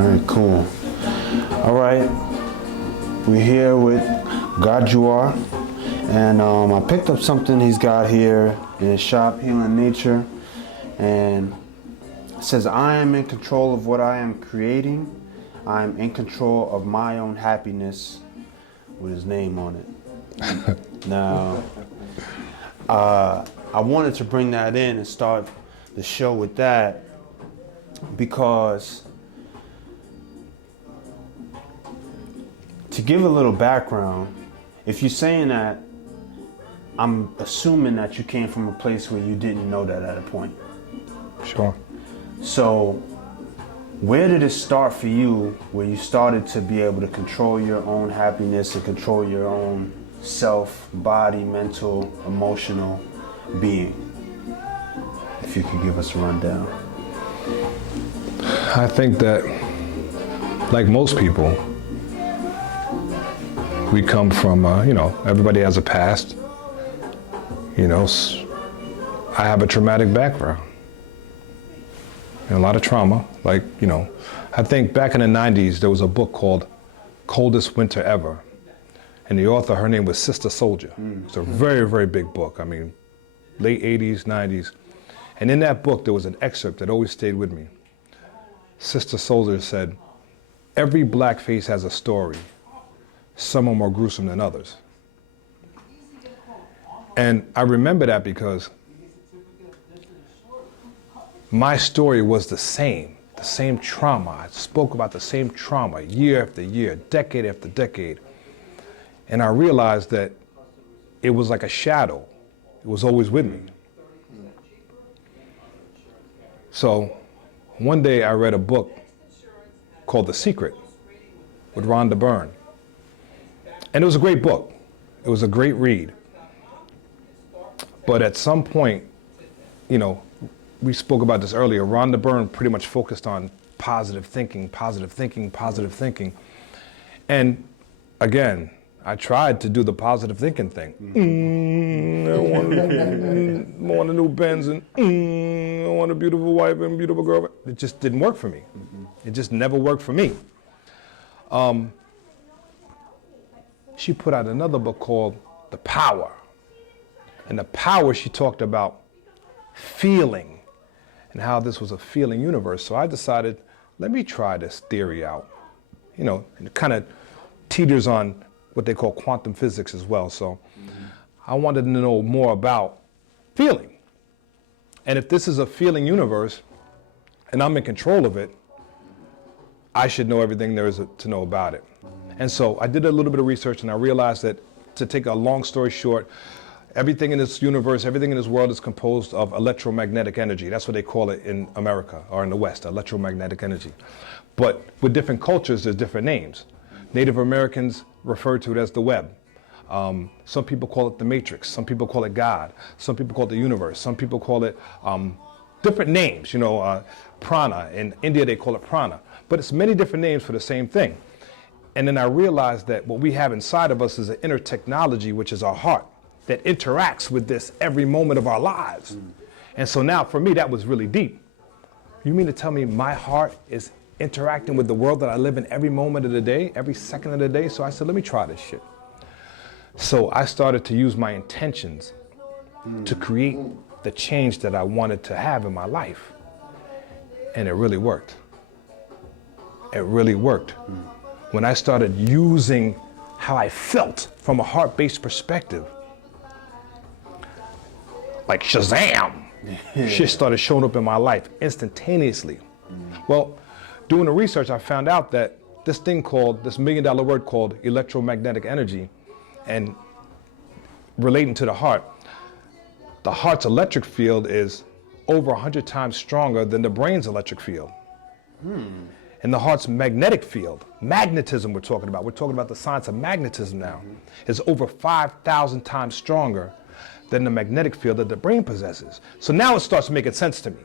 right, cool. All right, we're here with Goduar, and I picked up something he's got here in his shop, Healing Nature, and it says, I am in control of what I am creating. I am in control of my own happiness, with his name on it. Now, I wanted to bring that in and start the show with that because to give a little background, if you're saying that, I'm assuming that you came from a place where you didn't know that at a point. Sure. So where did it start for you where you started to be able to control your own happiness and control your own self, body, mental, emotional being? If you could give us a rundown. I think that, like most people, we come from, everybody has a past. I have a traumatic background. And a lot of trauma. I think back in the 90s, there was a book called Coldest Winter Ever. And the author, her name was Sister Soldier. It's a very, very big book. I mean, late 80s, 90s. And in that book, there was an excerpt that always stayed with me. Sister Soldier said, every black face has a story. Some are more gruesome than others. And I remember that because my story was the same trauma. I spoke about the same trauma year after year, decade after decade. And I realized that it was like a shadow. It was always with me. So one day I read a book called The Secret with Rhonda Byrne. And it was a great book. It was a great read. But at some point, we spoke about this earlier, Rhonda Byrne pretty much focused on positive thinking, positive thinking, positive thinking. And again, I tried to do the positive thinking thing. I want a new Benz and I want a beautiful wife and a beautiful girl. It just didn't work for me. It just never worked for me. She put out another book called The Power. And The Power, she talked about feeling and how this was a feeling universe. So I decided, let me try this theory out. And it kind of teeters on what they call quantum physics as well. So I wanted to know more about feeling. And if this is a feeling universe and I'm in control of it, I should know everything there is to know about it. And so I did a little bit of research and I realized that, to take a long story short, everything in this universe, everything in this world is composed of electromagnetic energy. That's what they call it in America or in the West, electromagnetic energy. But with different cultures, there's different names. Native Americans refer to it as the web. Some people call it the matrix. Some people call it God. Some people call it the universe. Some people call it different names. Prana. In India, they call it prana. But it's many different names for the same thing. And then I realized that what we have inside of us is an inner technology, which is our heart, that interacts with this every moment of our lives. And so now for me, that was really deep. You mean to tell me my heart is interacting with the world that I live in every moment of the day, every second of the day? So I said, let me try this shit. So I started to use my intentions to create the change that I wanted to have in my life. And it really worked. It really worked. When I started using how I felt from a heart-based perspective, like Shazam, shit started showing up in my life instantaneously. Well, doing the research, I found out that this $1 million word called electromagnetic energy, and relating to the heart's electric field is over 100 times stronger than the brain's electric field. And the heart's magnetic field, magnetism we're talking about the science of magnetism now, is over 5,000 times stronger than the magnetic field that the brain possesses. So now it starts making sense to me.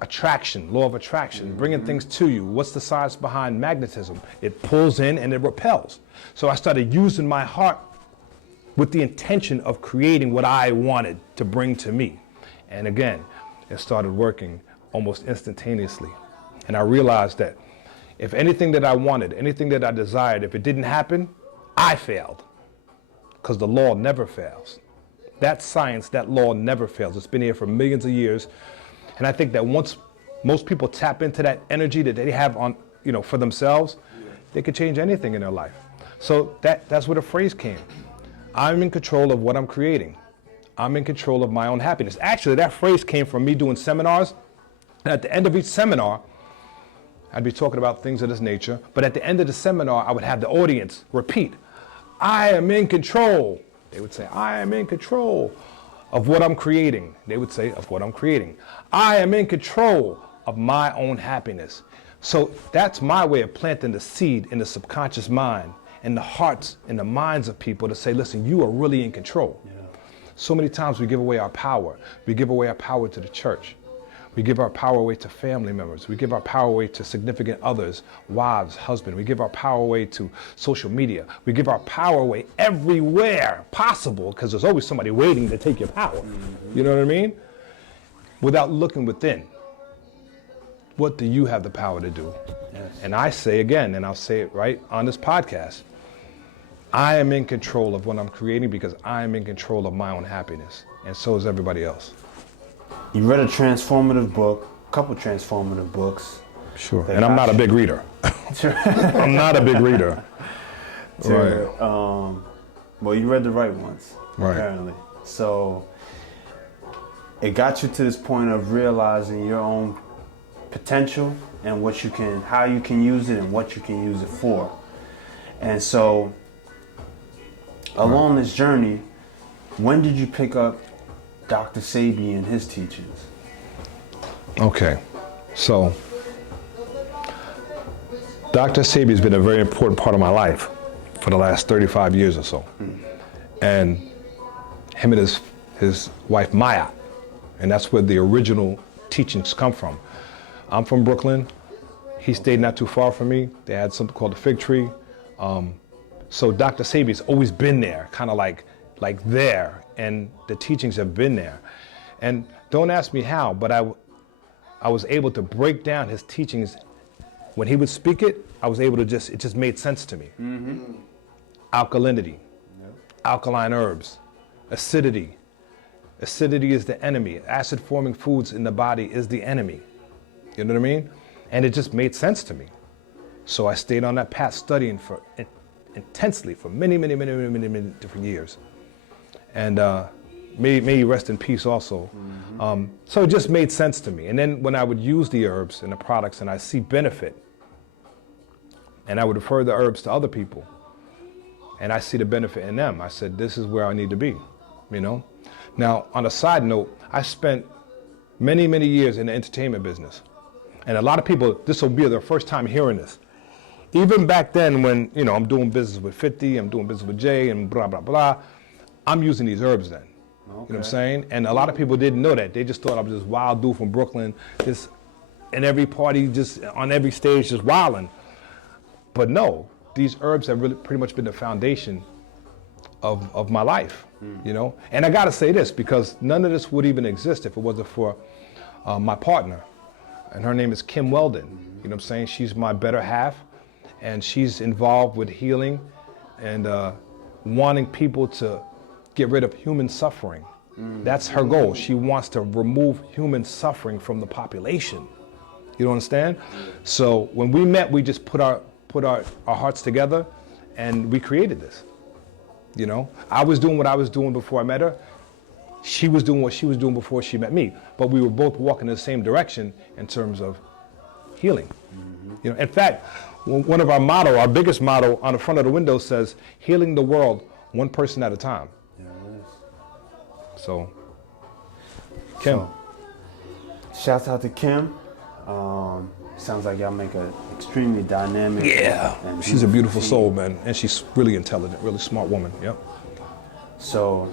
Attraction, law of attraction, bringing things to you. What's the science behind magnetism? It pulls in and it repels. So I started using my heart with the intention of creating what I wanted to bring to me. And again, it started working almost instantaneously. And I realized that if anything that I wanted, anything that I desired, if it didn't happen, I failed. Because the law never fails. That science, that law never fails. It's been here for millions of years. And I think that once most people tap into that energy that they have on, for themselves, they could change anything in their life. So that's where the phrase came. I'm in control of what I'm creating. I'm in control of my own happiness. Actually, that phrase came from me doing seminars. And at the end of each seminar, I'd be talking about things of this nature. But at the end of the seminar, I would have the audience repeat, I am in control. They would say, I am in control of what I'm creating. They would say, of what I'm creating. I am in control of my own happiness. So that's my way of planting the seed in the subconscious mind, in the hearts, in the minds of people to say, listen, you are really in control. Yeah. So many times we give away our power. We give away our power to the church. We give our power away to family members. We give our power away to significant others, wives, husbands. We give our power away to social media. We give our power away everywhere possible because there's always somebody waiting to take your power. Mm-hmm. You know what I mean? Without looking within. What do you have the power to do? Yes. And I say again, and I'll say it right on this podcast, I am in control of what I'm creating because I am in control of my own happiness. And so is everybody else. You read a transformative book, a couple transformative books. Sure. And I'm not a big reader. I'm not a big reader. Right. Well, you read the right ones, right, apparently. So it got you to this point of realizing your own potential and how you can use it and what you can use it for. And so along this journey, when did you pick up Dr. Sebi and his teachings? Okay, so Dr. Sebi has been a very important part of my life for the last 35 years or so. And him and his wife Maya, and that's where the original teachings come from. I'm from Brooklyn. He stayed not too far from me. They had something called the Fig Tree. So Dr. Sebi's always been there, kind of like there, and the teachings have been there. And don't ask me how, but I was able to break down his teachings. When he would speak it, I was able to it just made sense to me. Mm-hmm. Alkalinity, alkaline herbs, acidity. Acidity is the enemy. Acid-forming foods in the body is the enemy. You know what I mean? And it just made sense to me. So I stayed on that path studying intensely for many different years. And may he rest in peace also. Mm-hmm. So it just made sense to me. And then when I would use the herbs and the products and I see benefit, and I would refer the herbs to other people, and I see the benefit in them, I said, this is where I need to be, Now, on a side note, I spent many years in the entertainment business. And a lot of people, this will be their first time hearing this. Even back then when, I'm doing business with 50, I'm doing business with Jay and blah, blah, blah, I'm using these herbs then. Okay. You know what I'm saying? And a lot of people didn't know that. They just thought I was this wild dude from Brooklyn, just in every party, just on every stage, just wilding. But no, these herbs have really pretty much been the foundation of my life, And I gotta say this, because none of this would even exist if it wasn't for my partner. And her name is Kim Weldon. You know what I'm saying? She's my better half, and she's involved with healing and wanting people to get rid of human suffering. That's her goal. She wants to remove human suffering from the population. You don't understand? So when we met, we just put our hearts together, and we created this. I was doing what I was doing before I met her. She was doing what she was doing before she met me, but we were both walking in the same direction in terms of healing. Mm-hmm. In fact, one of our biggest motto on the front of the window says, healing the world one person at a time. Yeah, it is. So, Kim. Shouts out to Kim. Sounds like y'all make an extremely dynamic. Yeah, she's a beautiful soul, man, and she's really intelligent, really smart woman. Yep. So,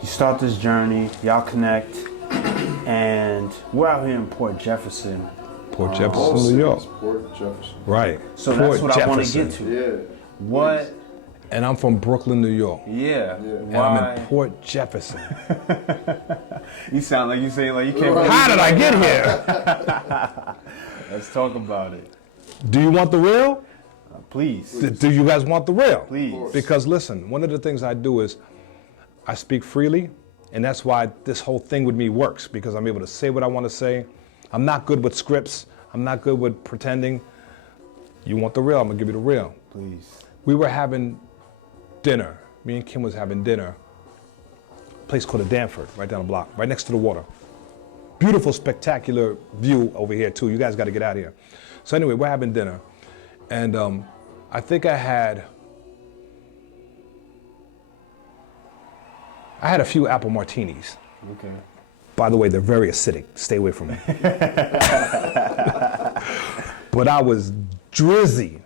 you start this journey, y'all connect, and we're out here in Port Jefferson. Port Jefferson, New York. Port Jefferson. Right. So Port that's what Jefferson. I want to get to. Yeah. What And I'm from Brooklyn, New York. Yeah. And I'm in Port Jefferson. You sound like you say like you can't. How did I get here? Let's talk about it. Do you want the real? Please. Do you guys want the real? Please. Because listen, one of the things I do is I speak freely, and that's why this whole thing with me works, because I'm able to say what I want to say. I'm not good with scripts. I'm not good with pretending. You want the real, I'm gonna give you the real. Please. We were having dinner. Me and Kim was having dinner. A place called the Danford, right down the block, right next to the water. Beautiful, spectacular view over here too. You guys got to get out of here. So anyway, we're having dinner, and I think I had a few apple martinis. Okay. By the way, they're very acidic. Stay away from them. But I was drizzy.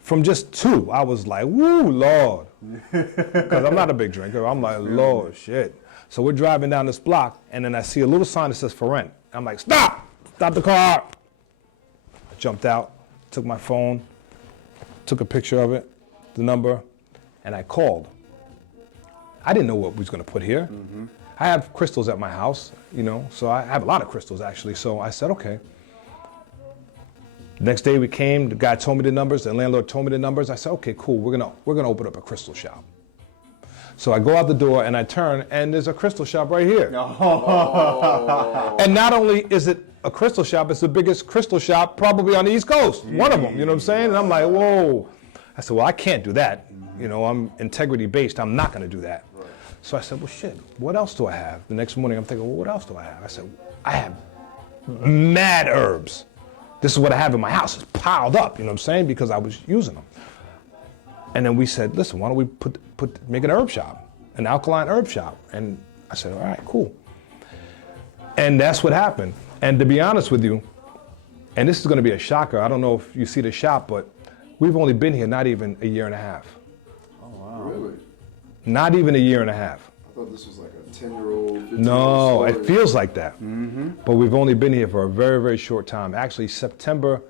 From just two, I was like, woo, Lord. Because I'm not a big drinker. I'm like, Lord, shit. So we're driving down this block, and then I see a little sign that says for rent. I'm like, stop the car. I jumped out, took my phone, took a picture of it, the number, and I called. I didn't know what we was gonna put here. Mm-hmm. I have crystals at my house, you know, so I have a lot of crystals actually. So I said, okay. Next day we came, the guy told me the numbers, the landlord told me the numbers. I said, okay, cool, we're gonna open up a crystal shop. So I go out the door and I turn, and there's a crystal shop right here. Oh. And not only is it a crystal shop, it's the biggest crystal shop probably on the East Coast. One of them, you know what I'm saying? And I'm like, whoa. I said, well, I can't do that. You know, I'm integrity based, I'm not gonna do that. Right. So I said, well, shit, what else do I have? The next morning I'm thinking, well, what else do I have? I said, I have mad herbs. This is what I have in my house. It's piled up, you know what I'm saying? Because I was using them. And then we said, listen, why don't we make an herb shop, an alkaline herb shop? And I said, all right, cool. And that's what happened. And to be honest with you, and this is gonna be a shocker, I don't know if you see the shop, but we've only been here not even a year and a half. Oh, wow. Really? Not even a year and a half. I thought this was like a 10-year-old, 15-year-old No, story. it feels like that. Mm-hmm. But we've only been here for a very, very short time. Actually, September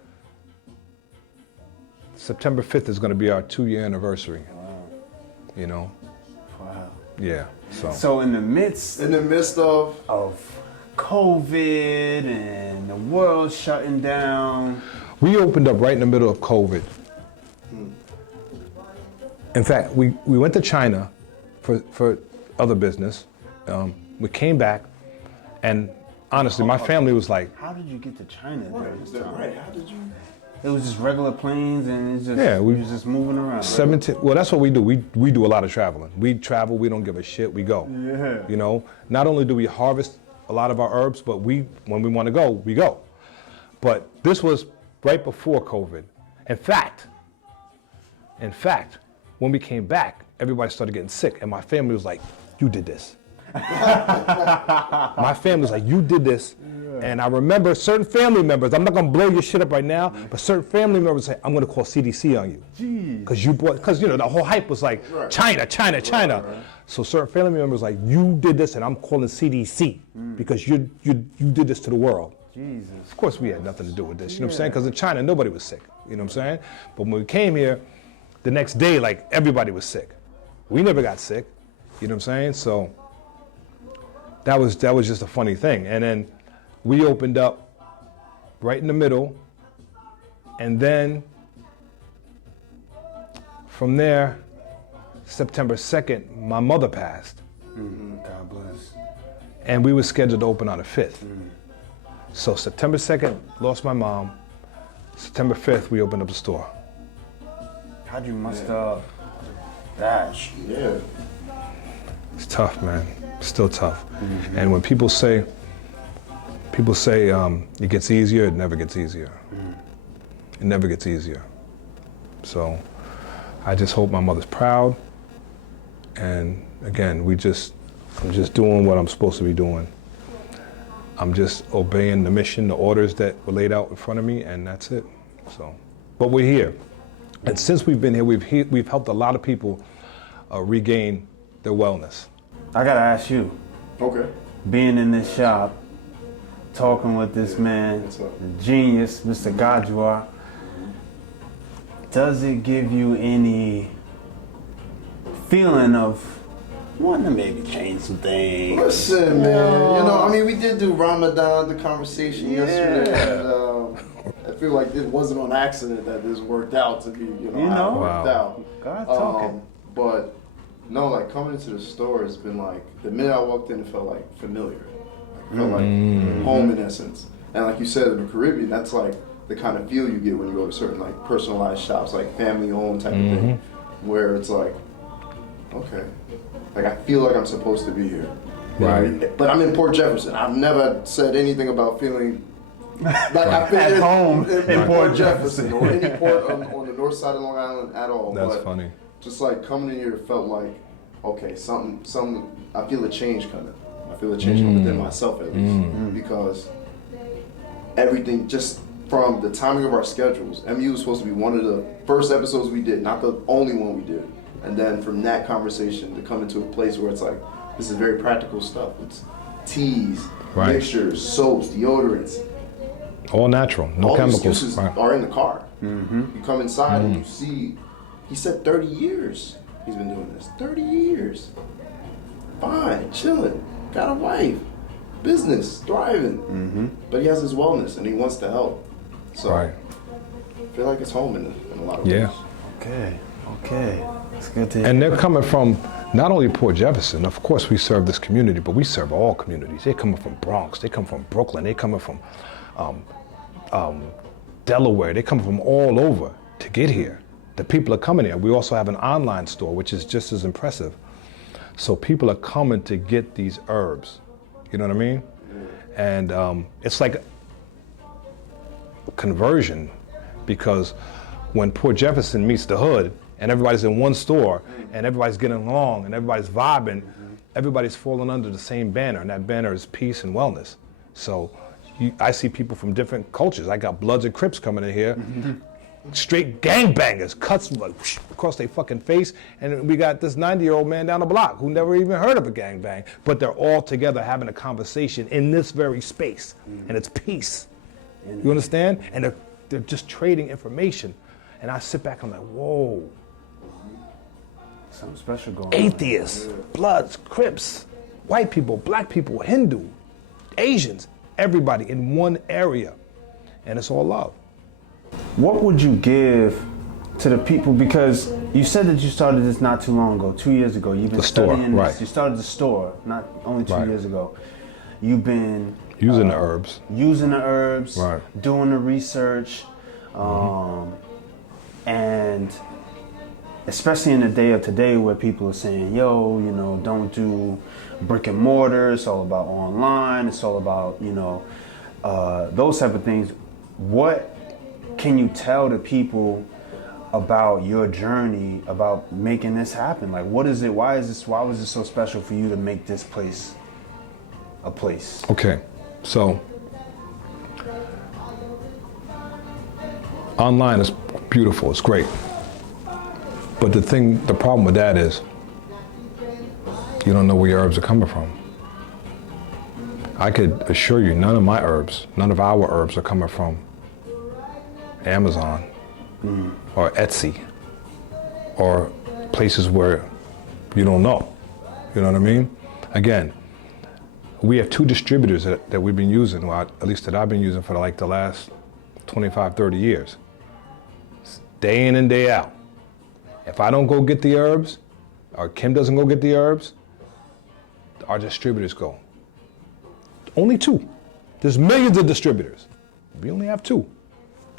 5th is going to be our 2-year anniversary. Wow. You know? Wow. Yeah. So in the midst of COVID and the world shutting down. We opened up right in the middle of COVID. In fact, we went to China for other business. We came back, and honestly, my family was like, how did you get to China during this time? Right, how did you? It was just regular planes, and it's just, yeah, we was just moving around. 17. Well, that's what we do. We do a lot of traveling. We travel. We don't give a shit. We go. Yeah. You know, not only do we harvest a lot of our herbs, but when we want to go, we go. But this was right before COVID. In fact, when we came back, everybody started getting sick, and my family was like, "You did this." My family was like, "You did this." And I remember certain family members, I'm not gonna blow your shit up right now, but certain family members say, I'm gonna call CDC on you. Because you know, the whole hype was like, China. Right. So certain family members like, you did this and I'm calling CDC because you did this to the world. Jesus. Of course we had nothing to do with this, you know what I'm saying? Because in China, nobody was sick, you know what I'm saying? But when we came here, the next day, like everybody was sick. We never got sick, you know what I'm saying? So that was just a funny thing. And then we opened up right in the middle, and then from there, September 2nd, my mother passed. Mm-hmm. God bless. And we were scheduled to open on the 5th. So September 2nd, lost my mom. September 5th, we opened up the store. How'd you muster up that? Yeah. It's tough, man. Still tough. And when people say it gets easier, it never gets easier. It never gets easier. So I just hope my mother's proud. And again, I'm just doing what I'm supposed to be doing. I'm just obeying the mission, the orders that were laid out in front of me, and that's it. So, but we're here. And since we've been here, we've helped a lot of people regain their wellness. I gotta ask you. Okay. Being in this shop, talking with this man, the genius, Mr. Goduar, does it give you any feeling of wanting to maybe change some things. Listen, man. You know, I mean, we did do Ramadan, the conversation yesterday, and I feel like it wasn't on accident that this worked out to be, how it worked out. God talking. But no, like coming into the store, it's been like the minute I walked in, it felt like familiar. It felt like home in essence. And like you said, in the Caribbean, that's like the kind of feel you get when you go to certain like personalized shops, like family owned type of thing, where it's like, okay, like I feel like I'm supposed to be here. Right. But I'm in Port Jefferson. I've never said anything about feeling like I feel At home in Port Jefferson or any port on the north side of Long Island at all. That's but funny. Just like coming in here, it felt like, okay, something. I feel a change coming. I feel a change from within myself at least, because everything just from the timing of our schedules. MU was supposed to be one of the first episodes we did, not the only one we did. And then from that conversation to come into a place where it's like, this is very practical stuff. It's teas, mixtures, soaps, deodorants. All natural, no all chemicals. All excuses are in the car. You come inside and you see, he said 30 years he's been doing this. 30 years. Fine, chilling, got a wife, business, thriving. But he has his wellness and he wants to help. So I feel like it's home in a lot of ways. Okay. It's good to hear. And they're coming from not only Port Jefferson, of course we serve this community, but we serve all communities. They're coming from Bronx, they come from Brooklyn, they coming from Delaware, they come from all over to get here. The people are coming here. We also have an online store, which is just as impressive. So people are coming to get these herbs. You know what I mean? And it's like conversion, because when Port Jefferson meets the hood and everybody's in one store and everybody's getting along and everybody's vibing, everybody's falling under the same banner, and that banner is peace and wellness. So I see people from different cultures. I got Bloods and Crips coming in here, straight gangbangers, cuts across their fucking face, and we got this 90-year-old man down the block who never even heard of a gangbang, but they're all together having a conversation in this very space, and it's peace. You understand? And they're just trading information, and I sit back and I'm like, whoa. Something special going on. Atheists, Bloods, Crips, white people, black people, Hindu, Asians, everybody in one area, and it's all love. What would you give to the people, because you said that you started this not too long ago, 2 years ago. You've been studying this. You started the store not only 2 years ago. You've been using the herbs. Using the herbs, doing the research, and especially in the day of today where people are saying, yo, don't do brick and mortar, it's all about online, it's all about, those type of things. What can you tell the people about your journey, about making this happen? Like, what is it? Why was it so special for you to make this place a place? Okay, so online is beautiful, it's great. But the problem with that is you don't know where your herbs are coming from. I could assure you none of our herbs are coming from Amazon or Etsy or places where you don't know. You know what I mean? Again, we have two distributors that we've been using, well, at least that I've been using for like the last 25, 30 years. Day in and day out. If I don't go get the herbs, or Kim doesn't go get the herbs, our distributors go. Only two. There's millions of distributors. We only have two.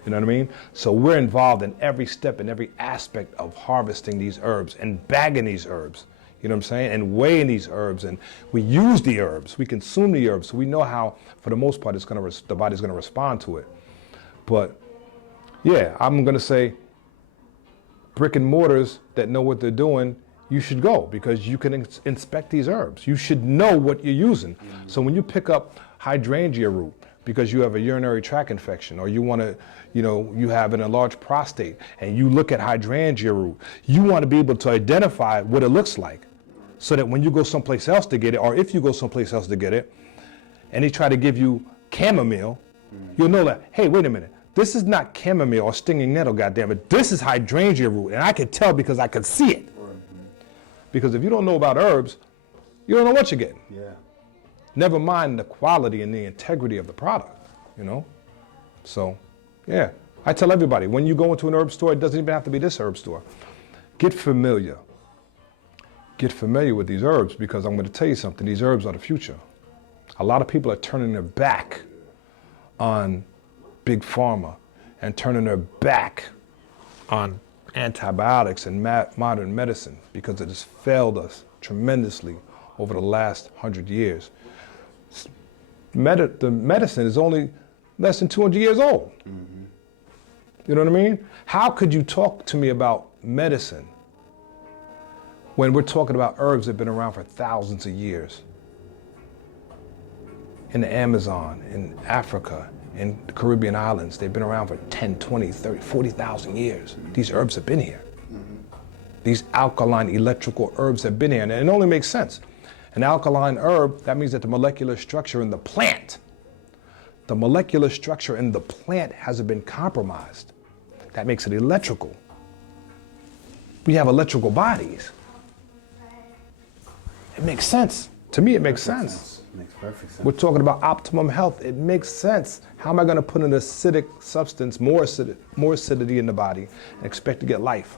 You know what I mean? So we're involved in every step and every aspect of harvesting these herbs and bagging these herbs. You know what I'm saying? And weighing these herbs, and we use the herbs, we consume the herbs, so we know how, for the most part, the body's gonna respond to it. But yeah, I'm gonna say brick and mortars that know what they're doing, you should go, because you can inspect these herbs. You should know what you're using. So when you pick up hydrangea root because you have a urinary tract infection, or you want to, you have an enlarged prostate, and you look at hydrangea root, you want to be able to identify what it looks like, so that when you go someplace else to get it, or if you go someplace else to get it, and they try to give you chamomile, you'll know that, hey, wait a minute, this is not chamomile or stinging nettle, goddammit. This is hydrangea root, and I can tell because I can see it. Because if you don't know about herbs, you don't know what you're getting. Yeah. Never mind the quality and the integrity of the product, you know? So, yeah. I tell everybody, when you go into an herb store, it doesn't even have to be this herb store. Get familiar. Get familiar with these herbs, because I'm going to tell you something. These herbs are the future. A lot of people are turning their back on big pharma and turning their back on antibiotics and modern medicine, because it has failed us tremendously over the last 100 years. The medicine is only less than 200 years old. Mm-hmm. You know what I mean? How could you talk to me about medicine when we're talking about herbs that have been around for thousands of years? In the Amazon, in Africa, in the Caribbean islands, they've been around for 10, 20, 30, 40,000 years. These herbs have been here. Mm-hmm. These alkaline electrical herbs have been here, and it only makes sense. An alkaline herb, that means that the molecular structure in the plant hasn't been compromised. That makes it electrical. We have electrical bodies. It makes sense. To me, it makes sense. Makes perfect sense. We're talking about optimum health. It makes sense. How am I going to put an acidic substance, more acidity in the body, and expect to get life?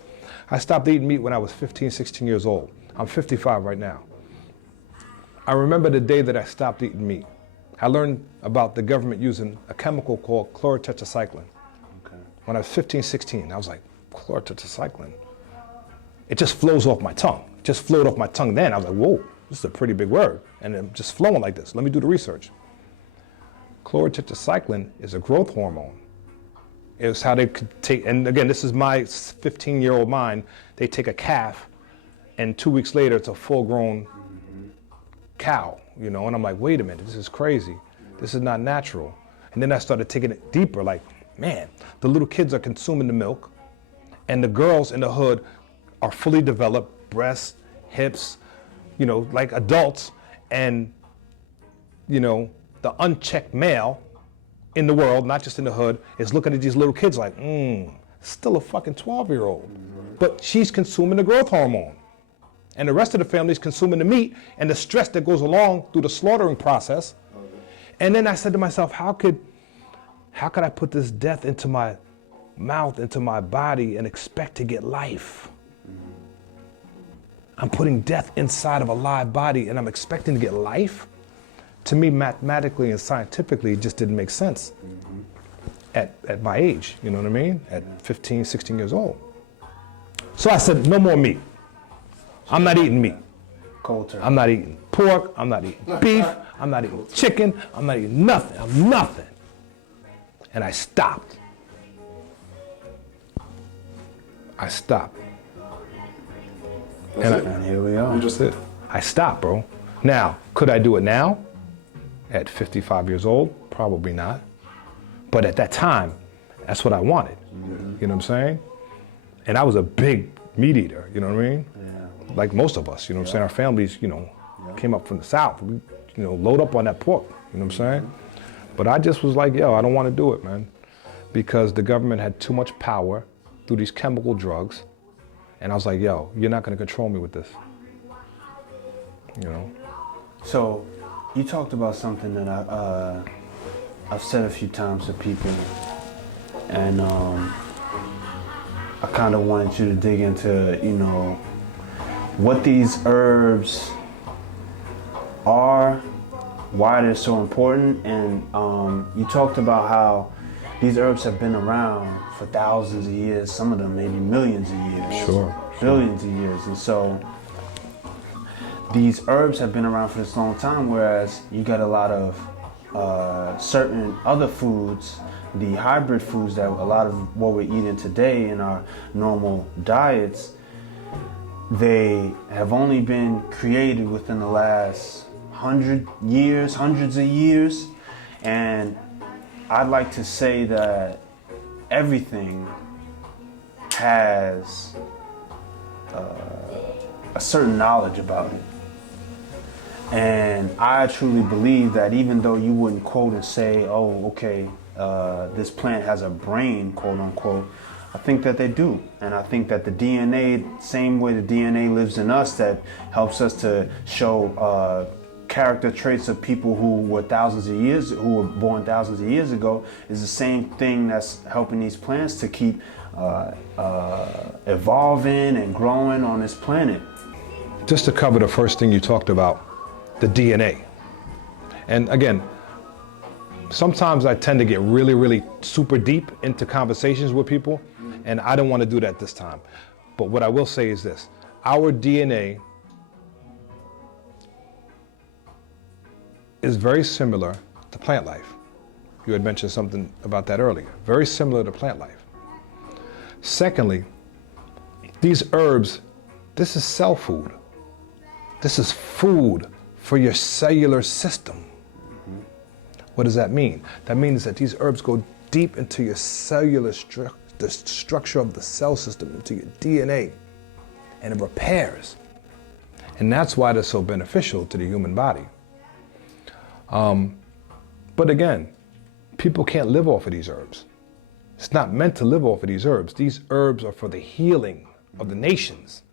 I stopped eating meat when I was 15, 16 years old. I'm 55 right now. I remember the day that I stopped eating meat. I learned about the government using a chemical called chlorotetracycline. Okay. When I was 15, 16, I was like, chlorotetracycline? It just flows off my tongue. It just flowed off my tongue then. I was like, whoa, this is a pretty big word. And it's just flowing like this. Let me do the research. Chlorotetracycline is a growth hormone. It was how they could take, and again, this is my 15-year-old mind. They take a calf, and 2 weeks later, it's a full-grown cow, you know, and I'm like, wait a minute, this is crazy. This is not natural. And then I started taking it deeper, like, man, the little kids are consuming the milk, and the girls in the hood are fully developed, breasts, hips, you know, like adults, and, you know, the unchecked male in the world, not just in the hood, is looking at these little kids like, still a fucking 12-year-old. But she's consuming the growth hormone. And the rest of the family is consuming the meat and the stress that goes along through the slaughtering process. Okay. And then I said to myself, how could I put this death into my mouth, into my body, and expect to get life? Mm-hmm. I'm putting death inside of a live body and I'm expecting to get life? To me, mathematically and scientifically, it just didn't make sense. Mm-hmm. At my age, you know what I mean? At 15, 16 years old. So I said, no more meat. I'm not eating meat. Cold turkey. I'm not eating pork. I'm not eating beef. I'm not eating chicken. I'm not eating nothing. I'm nothing. And I stopped. I stopped. And here we are. Just it. I stopped, bro. Now, could I do it now? At 55 years old? Probably not. But at that time, that's what I wanted. Mm-hmm. You know what I'm saying? And I was a big meat eater, you know what I mean? Yeah. Like most of us, you know what I'm saying? Our families, you know, came up from the South. We, you know, load up on that pork, you know what I'm saying? Mm-hmm. But I just was like, yo, I don't want to do it, man. Because the government had too much power through these chemical drugs. And I was like, yo, you're not going to control me with this. You know? So, you talked about something that I've said a few times to people. And I kind of wanted you to dig into, you know, what these herbs are, why they're so important, and you talked about how these herbs have been around for thousands of years, some of them maybe millions of years, billions of years, and so these herbs have been around for this long time, whereas you got a lot of certain other foods, the hybrid foods that a lot of what we're eating today in our normal diets, they have only been created within the last hundreds of years. And I'd like to say that everything has a certain knowledge about it. And I truly believe that even though you wouldn't quote and say, oh, okay, this plant has a brain, quote unquote, I think that they do. And I think that the DNA, same way the DNA lives in us, that helps us to show character traits of people who were who were born thousands of years ago, is the same thing that's helping these plants to keep evolving and growing on this planet. Just to cover the first thing you talked about, the DNA. And again, sometimes I tend to get really, really super deep into conversations with people, and I don't want to do that this time. But what I will say is this: our DNA is very similar to plant life. You had mentioned something about that earlier. Very similar to plant life. Secondly, these herbs, this is cell food. This is food for your cellular system. What does that mean? That means that these herbs go deep into your cellular the structure of the cell system, into your DNA, and it repairs. And that's why they're so beneficial to the human body. But again, people can't live off of these herbs. It's not meant to live off of these herbs. These herbs are for the healing of the nations.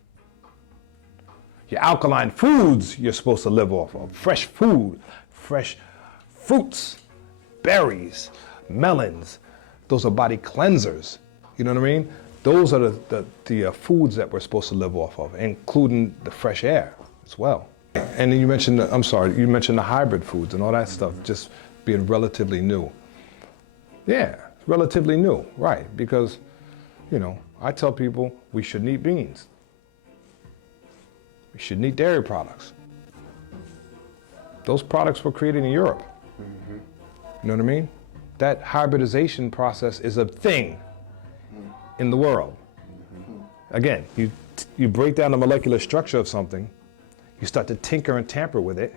Your alkaline foods you're supposed to live off of. Fresh food, fresh fruits, berries, melons. Those are body cleansers. You know what I mean? Those are the foods that we're supposed to live off of, including the fresh air as well. And then you mentioned, you mentioned the hybrid foods and all that stuff just being relatively new. Yeah, relatively new, right? Because, you know, I tell people we shouldn't eat beans. We shouldn't eat dairy products. Those products were created in Europe. Mm-hmm. You know what I mean? That hybridization process is a thing in the world. Mm-hmm. Again, you break down the molecular structure of something, you start to tinker and tamper with it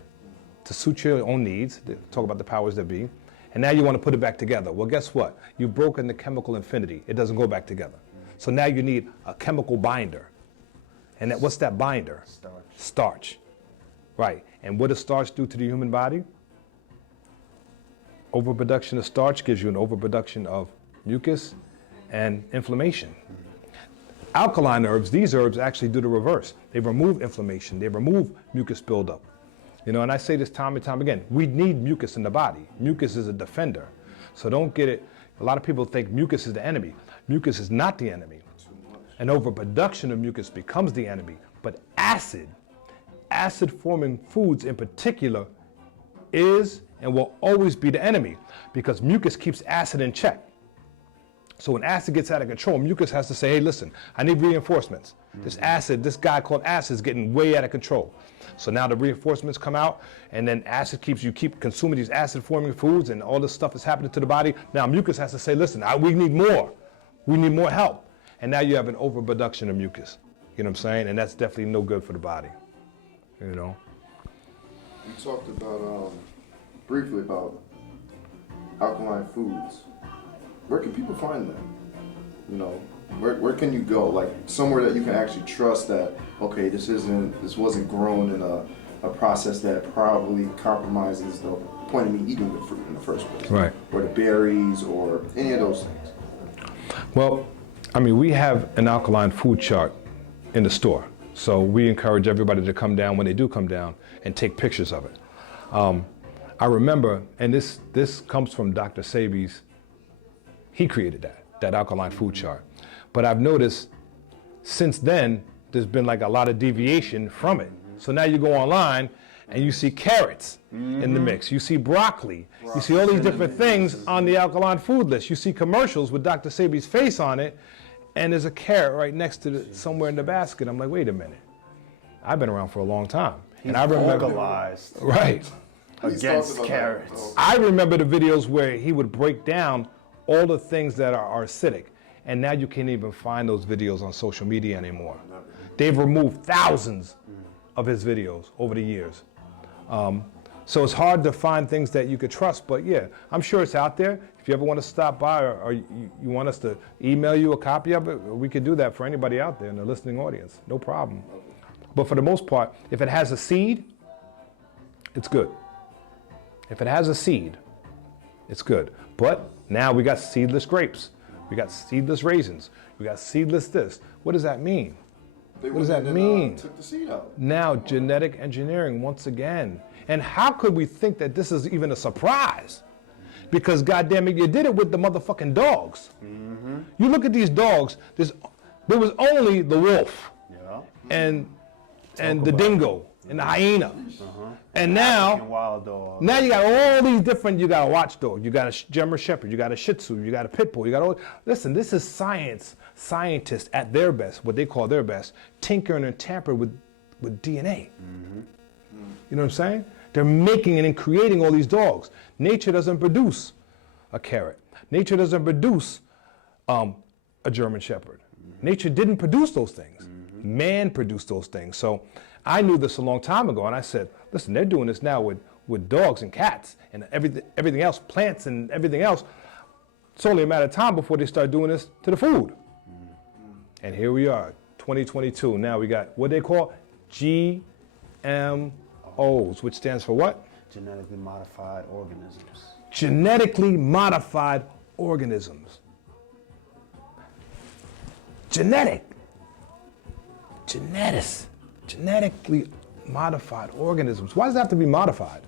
to suit your own needs, talk about the powers that be, and now you want to put it back together. Well, guess what? You've broken the chemical infinity. It doesn't go back together. So now you need a chemical binder. And what's that binder? Starch. Starch. Right. And what does starch do to the human body? Overproduction of starch gives you an overproduction of mucus and inflammation. Alkaline herbs, these herbs actually do the reverse. They remove inflammation. They remove mucus buildup. You know, and I say this time and time again, we need mucus in the body. Mucus is a defender. So don't get it. A lot of people think mucus is the enemy. Mucus is not the enemy. An overproduction of mucus becomes the enemy. But acid-forming foods in particular, is and will always be the enemy, because mucus keeps acid in check. So when acid gets out of control, mucus has to say, hey, listen, I need reinforcements. This acid, this guy called acid is getting way out of control. So now the reinforcements come out, and then you keep consuming these acid-forming foods, and all this stuff is happening to the body. Now mucus has to say, listen, we need more. We need more help. And now you have an overproduction of mucus. You know what I'm saying? And that's definitely no good for the body. You know? You talked about, briefly about alkaline foods. Where can people find them? You know, where can you go? Like somewhere that you can actually trust that, okay, this wasn't grown in a process that probably compromises the point of me eating the fruit in the first place. Right. Or the berries or any of those things. Well, I mean, we have an alkaline food chart in the store. So we encourage everybody to come down when they do come down and take pictures of it. I remember, and this comes from Dr. Sebi's, he created that alkaline food chart. But I've noticed since then, there's been like a lot of deviation from it. So now you go online and you see carrots in the mix. You see broccoli. You see all these different things on the alkaline food list. You see commercials with Dr. Sebi's face on it, and there's a carrot right next to somewhere in the basket. I'm like, wait a minute. I've been around for a long time. And I remember vocalized right against carrots. I remember the videos where he would break down all the things that are acidic. And now you can't even find those videos on social media anymore. They've removed thousands of his videos over the years. So it's hard to find things that you could trust, but yeah, I'm sure it's out there. If you ever want to stop by or you want us to email you a copy of it, we could do that for anybody out there in the listening audience, no problem. But for the most part, if it has a seed, it's good. If it has a seed, it's good. But now we got seedless grapes. We got seedless raisins. We got seedless this. What does that mean? They What does that went in and, mean? took the seed out. Now, genetic engineering once again. And how could we think that this is even a surprise? Because goddamn it, you did it with the motherfucking dogs. You look at these dogs, there was only the wolf and the dingo and the hyena. And Wild dog. now you got all these different, you got a watchdog, you got a German Shepherd, you got a Shih Tzu, you got a Pit Bull, you got all, listen, this is science, scientists at their best, what they call their best, tinkering and tampering with DNA. You know what I'm saying? They're making and creating all these dogs. Nature doesn't produce a carrot. Nature doesn't produce a German Shepherd. Nature didn't produce those things. Man produced those things. So I knew this a long time ago, and I said, listen, they're doing this now with dogs and cats and everything else, plants and everything else. It's only a matter of time before they start doing this to the food. And here we are, 2022. Now we got what they call GMOs, which stands for what? Genetically modified organisms. Genetically modified organisms. Genetically modified organisms. Why does it have to be modified?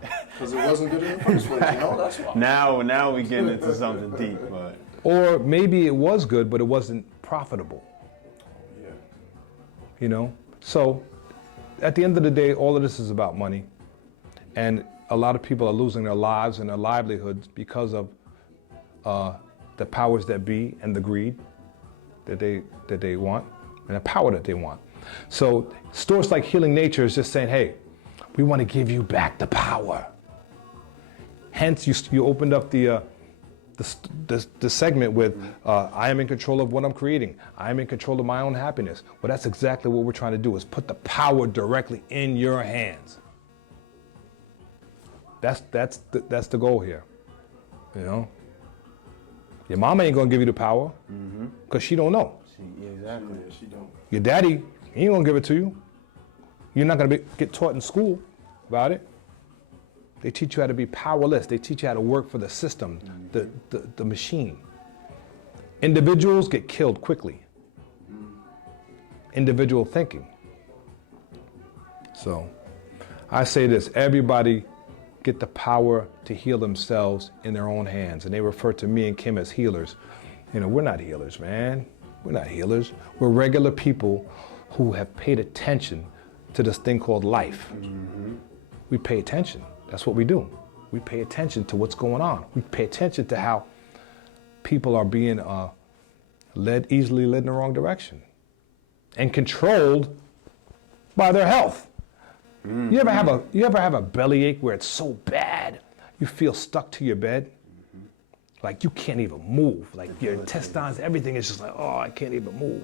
Because it wasn't good in the first place, you know? That's why. Now we getting into something deep, but Or maybe it was good, but it wasn't profitable. Yeah. You know? So at the end of the day, all of this is about money. And a lot of people are losing their lives and their livelihoods because of the powers that be and the greed that they want and the power that they want. So stores like Healing Nature is just saying, hey, we want to give you back the power. Hence, you opened up the segment with, I am in control of what I'm creating. I am in control of my own happiness. Well, that's exactly what we're trying to do, is put the power directly in your hands. That's the goal here, you know? Your mama ain't gonna give you the power, because she don't know. exactly. Yeah, she don't. Your daddy, he ain't gonna give it to you. You're not gonna get taught in school about it. They teach you how to be powerless. They teach you how to work for the system, the machine. Individuals get killed quickly. Individual thinking. So I say this, everybody get the power to heal themselves in their own hands. And they refer to me and Kim as healers. You know, we're not healers, man. We're not healers. We're regular people who have paid attention to this thing called life. We pay attention. That's what we do. We pay attention to what's going on. We pay attention to how people are being easily led in the wrong direction and controlled by their health. You ever have a bellyache where it's so bad you feel stuck to your bed? Like you can't even move. Like your intestines, everything is just like, oh, I can't even move.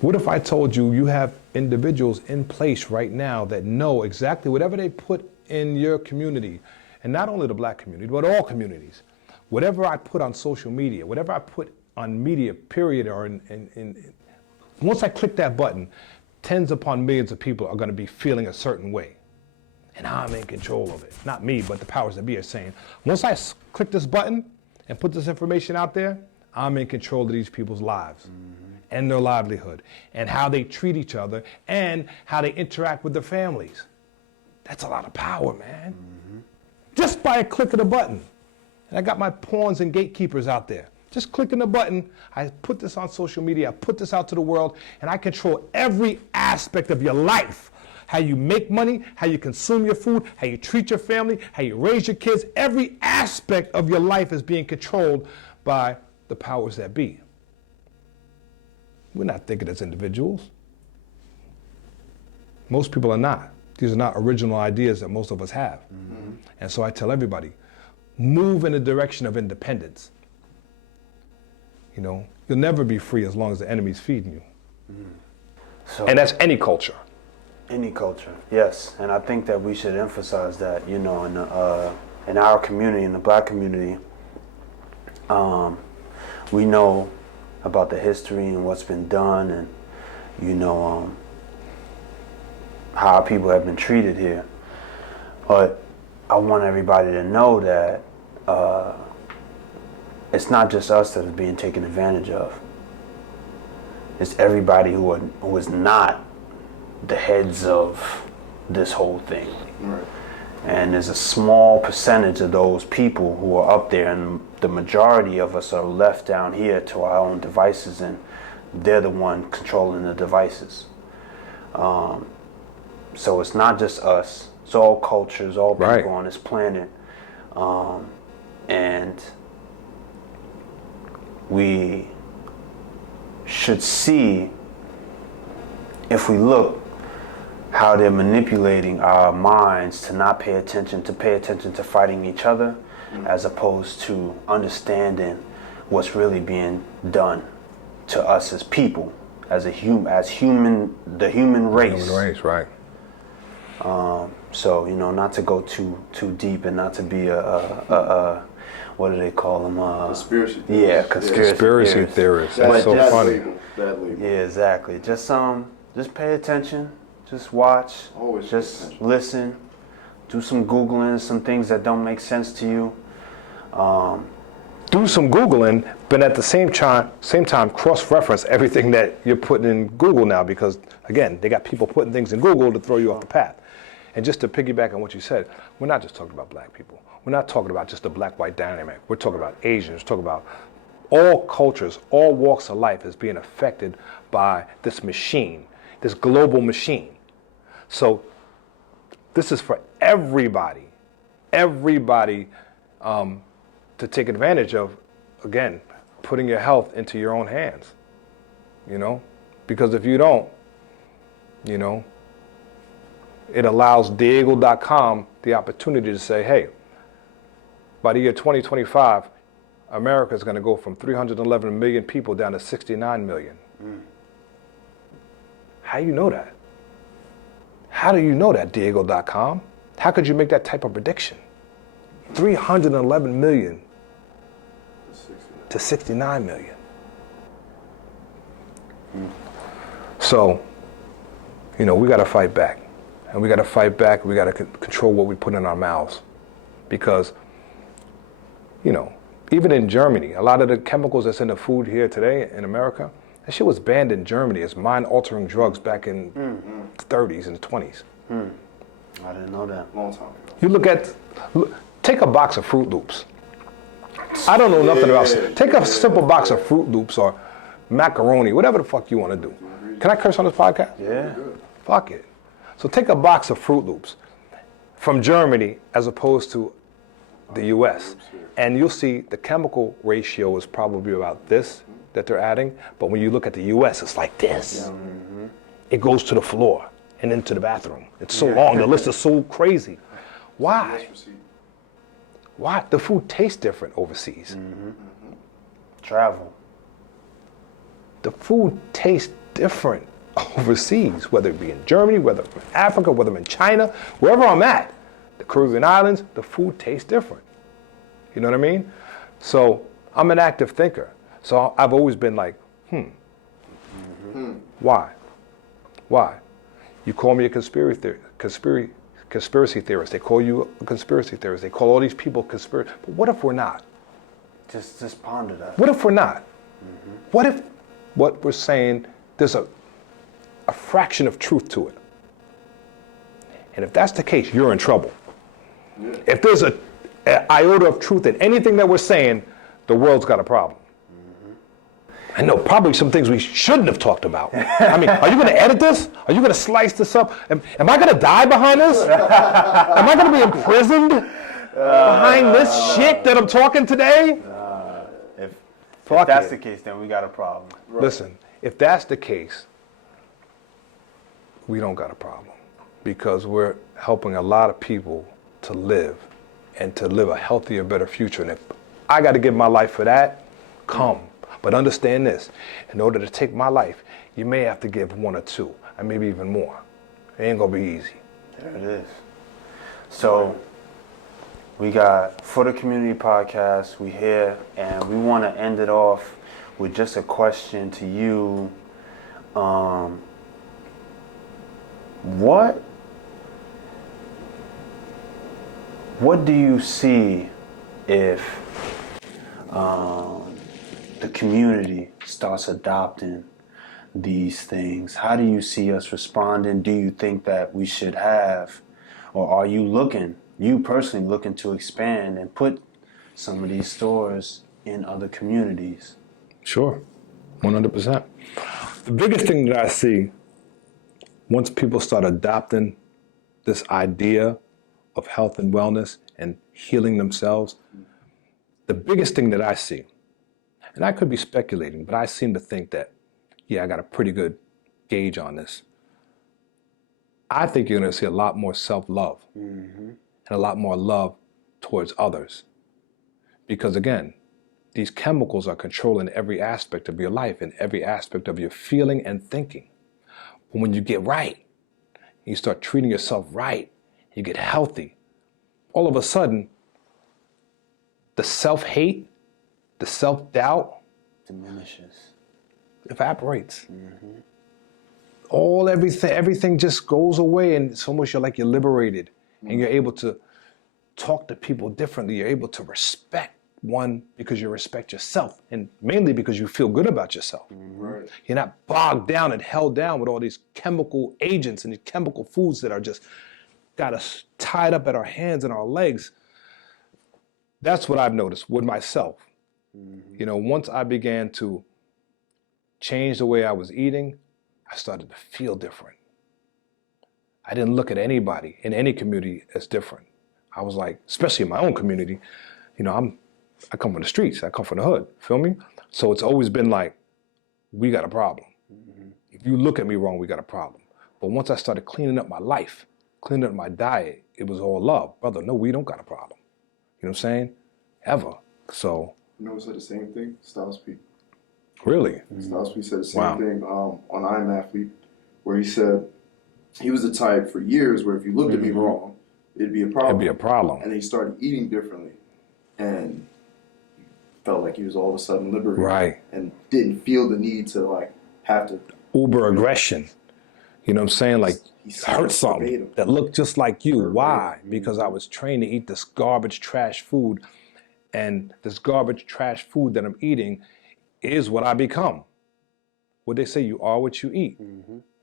What if I told you you have individuals in place right now that know exactly whatever they put in your community, and not only the black community, but all communities, whatever I put on social media, whatever I put on media, period, or once I click that button, tens upon millions of people are going to be feeling a certain way. And I'm in control of it. Not me, but the powers that be are saying, once I click this button and put this information out there, I'm in control of these people's lives and their livelihood and how they treat each other and how they interact with their families. That's a lot of power, man. Just by a click of the button. And I got my pawns and gatekeepers out there. Just clicking the button, I put this on social media, I put this out to the world, and I control every aspect of your life. How you make money, how you consume your food, how you treat your family, how you raise your kids. Every aspect of your life is being controlled by the powers that be. We're not thinking as individuals. Most people are not. These are not original ideas that most of us have. And so I tell everybody, move in the direction of independence. You know, you'll never be free as long as the enemy's feeding you. So, And that's any culture. any culture, yes. And I think that we should emphasize that, you know, in our community, in the black community, we know about the history and what's been done, and, you know, how people have been treated here. But I want everybody to know that it's not just us that is being taken advantage of. It's everybody who is not the heads of this whole thing. Right. And there's a small percentage of those people who are up there, and the majority of us are left down here to our own devices, and they're the one controlling the devices. So it's not just us. It's all cultures, all people Right. on this planet. And we should see, if we look, how they're manipulating our minds to not pay attention to fighting each other, as opposed to understanding what's really being done to us as people, as the human race. Human race, right. So, not to go too deep, and not to be a what do they call them? Conspiracy theorists. Yeah, Conspiracy theorists. That's so That funny. label, that label. Yeah, exactly. Just pay attention. Just watch. Always pay just attention. listen. Do some Googling, some things that don't make sense to you. Do some Googling, but at the same time, cross-reference everything that you're putting in Google now, because again, they got people putting things in Google to throw you off the path. And just to piggyback on what you said, we're not just talking about black people. We're not talking about just the black-white dynamic. We're talking about Asians. We're talking about all cultures, all walks of life is being affected by this machine, this global machine. So this is for everybody to take advantage of, again, putting your health into your own hands, because if you don't, it allows Diego.com the opportunity to say, hey, by the year 2025, America is going to go from 311 million people down to 69 million. How do you know that? How do you know that, Diego.com? How could you make that type of prediction? 311 million to 69 million. So, we got to fight back. And we got to fight back. We got to control what we put in our mouths. Because, even in Germany, a lot of the chemicals that's in the food here today in America, that shit was banned in Germany as mind-altering drugs back in the 30s and the 20s. I didn't know that. Long time ago. You take a box of Fruit Loops. I don't know nothing about it. Take a simple box of Fruit Loops or macaroni, whatever the fuck you want to do. Can I curse on this podcast? Yeah. Fuck it. So take a box of Fruit Loops from Germany as opposed to the US, and you'll see the chemical ratio is probably about this that they're adding, but when you look at the US, it's like this. It goes to the floor and into the bathroom. It's so long, the list is so crazy. Why? Why? The food tastes different overseas. Travel. The food tastes different overseas, whether it be in Germany, whether in Africa, whether I'm in China, wherever I'm at, the Caribbean islands, the food tastes different. You know what I mean? So I'm an active thinker. So I've always been like, why? Why? You call me a conspiracy theorist. They call you a conspiracy theorist. They call all these people conspiracy. But what if we're not? Just ponder that. What if we're not? What if what we're saying, there's a fraction of truth to it? And if that's the case, you're in trouble. If there's an iota of truth in anything that we're saying, the world's got a problem. I know probably some things we shouldn't have talked about. I mean, are you going to edit this? Are you going to slice this up? Am I going to die behind this? Am I going to be imprisoned behind this shit that I'm talking today? If Fuck that's it. the case, then we got a problem. Listen, if that's the case, we don't got a problem, because we're helping a lot of people to live and to live a healthier, better future. And if I got to give my life for that, come. But understand this, in order to take my life, you may have to give one or two, and maybe even more. It ain't gonna be easy. There it is. So we got For the Community Podcast, we here, and we want to end it off with just a question to you. What do you see if the community starts adopting these things, how do you see us responding? Do you think that we should have, or are you personally looking to expand and put some of these stores in other communities? Sure, 100%. The biggest thing that I see once people start adopting this idea of health and wellness and healing themselves, the biggest thing that I see, and I could be speculating, but I seem to think that, yeah, I got a pretty good gauge on this. I think you're going to see a lot more self-love and a lot more love towards others. Because again, these chemicals are controlling every aspect of your life and every aspect of your feeling and thinking. But when you get right, you start treating yourself right, you get healthy, all of a sudden, the self-hate, the self-doubt Diminishes. evaporates. Everything just goes away, and it's almost you're liberated, and you're able to talk to people differently. You're able to respect one because you respect yourself, and mainly because you feel good about yourself. Right. You're not bogged down and held down with all these chemical agents and these chemical foods that are just got us tied up at our hands and our legs. That's what I've noticed with myself. Once I began to change the way I was eating, I started to feel different. I didn't look at anybody in any community as different. I was like, especially in my own community, I come from the streets, I come from the hood, feel me? So it's always been like, we got a problem. If you look at me wrong, we got a problem. But once I started cleaning up my life, cleaning up my diet, it was all love. Brother, no, we don't got a problem. You know what I'm saying? Ever. So. You know who said the same thing? Styles P. Really? Styles P said the same thing on I'm Athlete, where he said he was the type for years where if you looked at me wrong, it'd be a problem. It'd be a problem. And he started eating differently, and felt like he was all of a sudden liberated. Right. And didn't feel the need to have to. Uber aggression. You know what I'm saying? Like, hurt something verbatim. that looked just like you. Verbatim. Why? Because I was trained to eat this garbage trash food, and this garbage trash food that I'm eating is what I become. What they say, you are what you eat.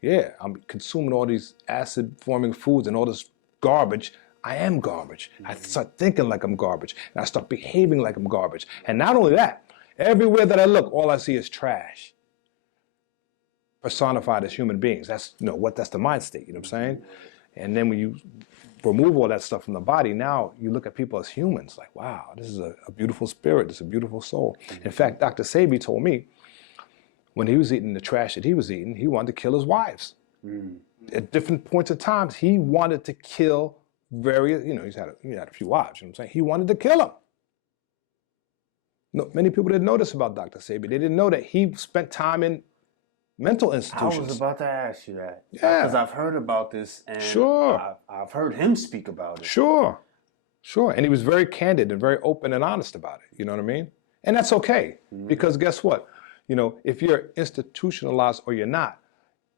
Yeah, I'm consuming all these acid-forming foods and all this garbage. I am garbage. I start thinking like I'm garbage, and I start behaving like I'm garbage. And not only that, everywhere that I look, all I see is trash, personified as human beings. That's that's the mind state. You know what I'm saying? And then when you remove all that stuff from the body, now you look at people as humans. Like, wow, this is a beautiful spirit. This is a beautiful soul. In fact, Dr. Sebi told me when he was eating the trash that he was eating, he wanted to kill his wives. At different points of times, he wanted to kill various. He had a few wives. You know what I'm saying? He wanted to kill them. No, many people didn't know this about Dr. Sebi. They didn't know that he spent time in mental institutions. I was about to ask you that. Yeah. Because I've heard about this, and Sure. I've heard him speak about it. Sure. And he was very candid and very open and honest about it. You know what I mean? And that's okay. Because guess what? If you're institutionalized or you're not,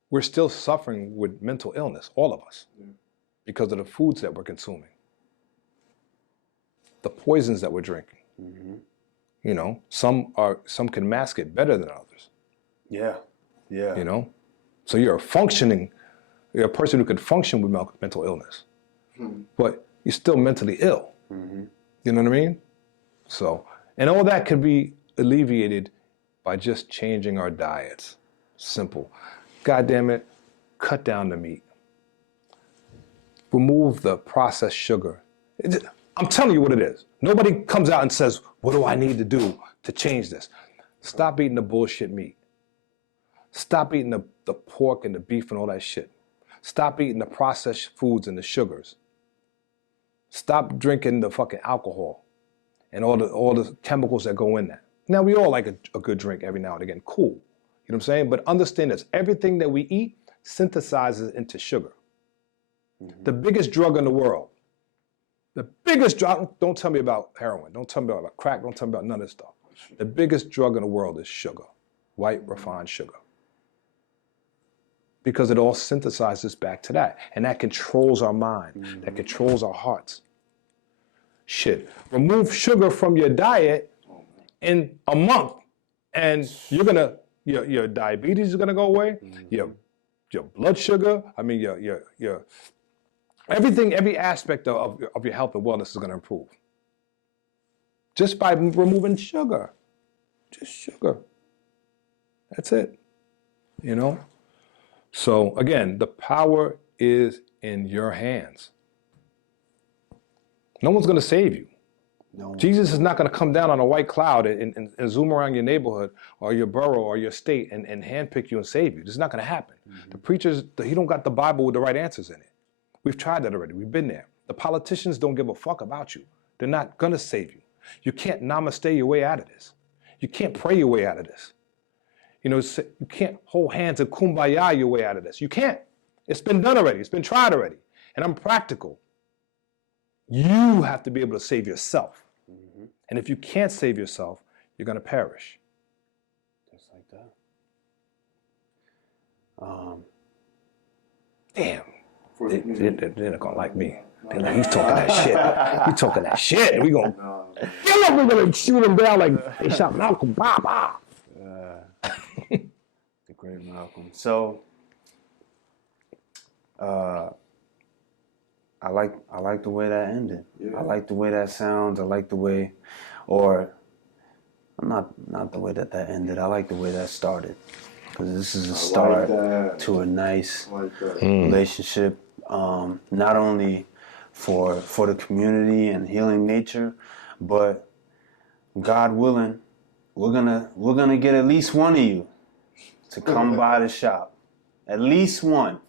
we're still suffering with mental illness, all of us, because of the foods that we're consuming, the poisons that we're drinking. Some can mask it better than others. Yeah. So you're a person who can function with mental illness, but you're still mentally ill. You know what I mean? So, and all that could be alleviated by just changing our diets. Simple. God damn it, cut down the meat. Remove the processed sugar. I'm telling you what it is. Nobody comes out and says, what do I need to do to change this? Stop eating the bullshit meat. Stop eating the pork and the beef and all that shit. Stop eating the processed foods and the sugars. Stop drinking the fucking alcohol and all the chemicals that go in that. Now, we all like a good drink every now and again. Cool. You know what I'm saying? But understand this. Everything that we eat synthesizes into sugar. The biggest drug in the world. The biggest drug. Don't tell me about heroin. Don't tell me about crack. Don't tell me about none of this stuff. The biggest drug in the world is sugar. White refined sugar. Because it all synthesizes back to that. And that controls our mind. That controls our hearts. Shit. Remove sugar from your diet, in a month, and your diabetes is gonna go away, your blood sugar, your everything, every aspect of your health and wellness is gonna improve. Just by removing sugar. Just sugar. That's it. So again, the power is in your hands. No one's gonna save you. No. Jesus is not gonna come down on a white cloud and zoom around your neighborhood or your borough or your state and handpick you and save you. This is not gonna happen. The preachers, he don't got the Bible with the right answers in it. We've tried that already. We've been there. The politicians don't give a fuck about you. They're not gonna save you. You can't namaste your way out of this. You can't pray your way out of this. You can't hold hands and kumbaya your way out of this. You can't. It's been done already. It's been tried already. And I'm practical. You have to be able to save yourself. And if you can't save yourself, you're going to perish. Just like that. Damn. They're not going to like me. They're like, he's talking that shit. He's talking that shit. And we're going to shoot him down like they shot Malcolm. Bah, bah. The great Malcolm. So, I like the way that ended. Yeah. I like the way that sounds. I like the way, or not the way that ended. I like the way that started, because this is a start to a nice relationship. Not only for the community and healing nature, but God willing, we're gonna get at least one of you to come by the shop, at least one,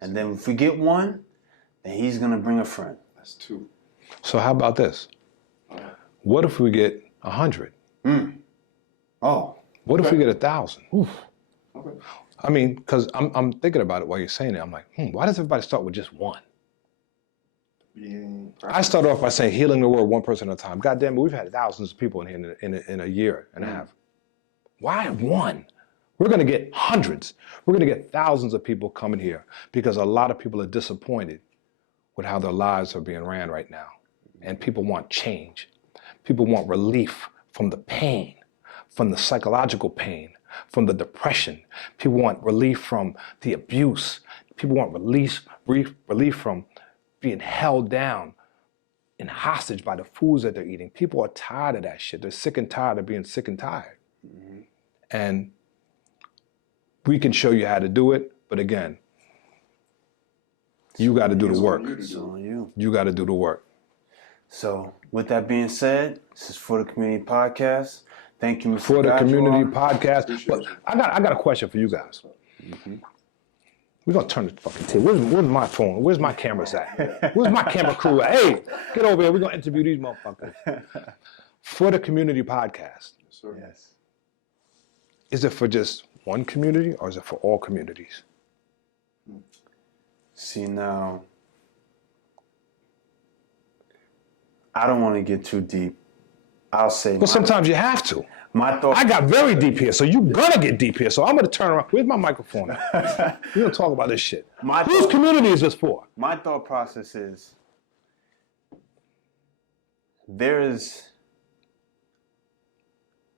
and then if we get one, then he's gonna bring a friend. That's two. So how about this? What if we get 100? Oh. What if we get 1,000? Okay. I mean, because I'm thinking about it while you're saying it. I'm like, why does everybody start with just one? I start off by saying healing the world one person at a time. God damn it, we've had thousands of people in here in a year and a half. Why one? We're going to get hundreds. We're going to get thousands of people coming here because a lot of people are disappointed with how their lives are being ran right now. And people want change. People want relief from the pain, from the psychological pain, from the depression. People want relief from the abuse. People want relief from being held down and hostage by the foods that they're eating. People are tired of that shit. They're sick and tired of being sick and tired. And we can show you how to do it, but again, you got to do the work. You got to do the work. So, with that being said, this is For the Community Podcast. Thank you, Mr. For the Goduar. Community Podcast. But I got a question for you guys. We're going to turn the fucking tape. Where's my phone? Where's my cameras at? Where's my camera crew at? Hey, get over here. We're going to interview these motherfuckers. For the Community Podcast. Yes. Is it for just one community or is it for all communities? See, now, I don't want to get too deep. I'll say. But sometimes you have to. My thought. I got very deep here, so you're gonna get deep here. So I'm gonna turn around. Where's my microphone at? We're gonna talk about this shit. Whose community is this for? My thought process is there is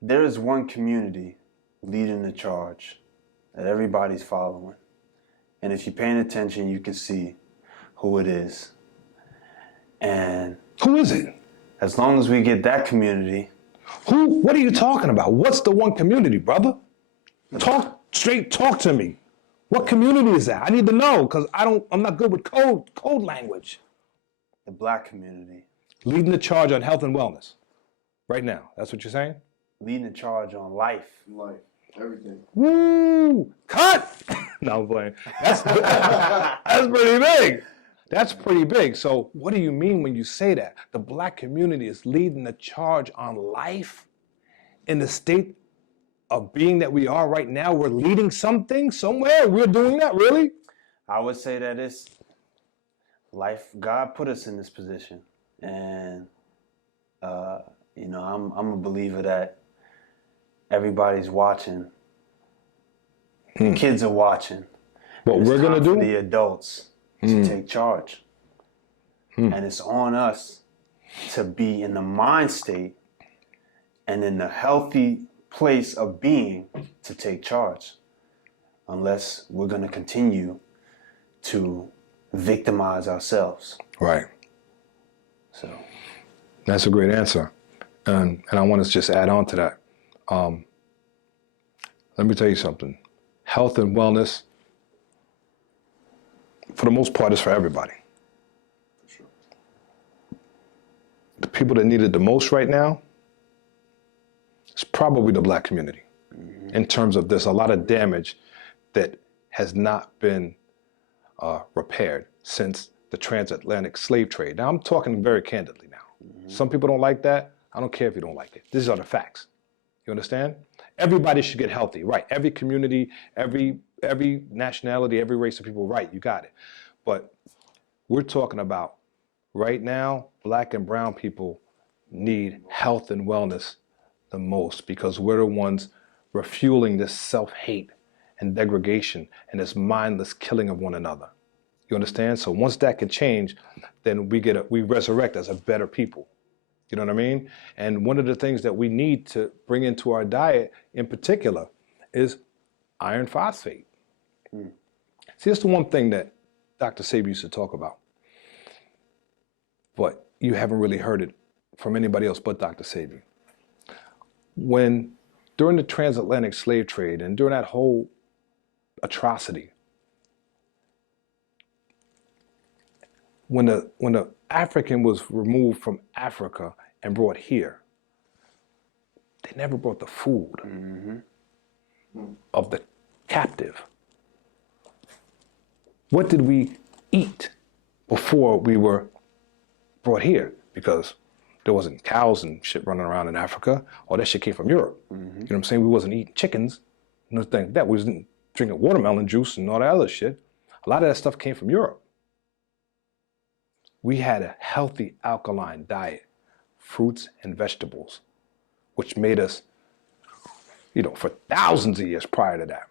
one community leading the charge that everybody's following. And if you're paying attention, you can see who it is. And who is it? As long as we get that community. Who? What are you talking about? What's the one community, brother? Talk to me. What community is that? I need to know because I'm not good with code language. The Black community. Leading the charge on health and wellness. Right now. That's what you're saying? Leading the charge on life. Life. Everything. Woo! Cut! No, I'm playing. That's pretty big. That's pretty big. So what do you mean when you say that? The Black community is leading the charge on life in the state of being that we are right now. We're leading something somewhere. We're doing that, really? I would say that it's life. God put us in this position. And, I'm a believer that everybody's watching. The kids are watching. What we're going to do? The adults to take charge. And it's on us to be in the mind state and in the healthy place of being to take charge, unless we're going to continue to victimize ourselves. Right. So that's a great answer. And I want to just add on to that. Let me tell you something. Health and wellness, for the most part, is for everybody. Sure. The people that need it the most right now is probably the Black community. In terms of there's a lot of damage that has not been repaired since the transatlantic slave trade. Now, I'm talking very candidly now. Some people don't like that. I don't care if you don't like it. These are the facts. You understand? Everybody should get healthy, right? Every community, every nationality, every race of people, right? You got it. But we're talking about right now, Black and brown people need health and wellness the most because we're the ones refueling this self-hate and degradation and this mindless killing of one another. You understand? So once that can change, then we resurrect as a better people. You know what I mean? And one of the things that we need to bring into our diet in particular is iron phosphate. See, that's the one thing that Dr. Sebi used to talk about. But you haven't really heard it from anybody else but Dr. Sebi. During the transatlantic slave trade and during that whole atrocity, when the African was removed from Africa and brought here, they never brought the food of the captive. What did we eat before we were brought here? Because there wasn't cows and shit running around in Africa. All that shit came from Europe. You know what I'm saying? We wasn't eating chickens, nothing like that. We wasn't drinking watermelon juice and all that other shit. A lot of that stuff came from Europe. We had a healthy alkaline diet, fruits and vegetables, which made us, for thousands of years prior to that,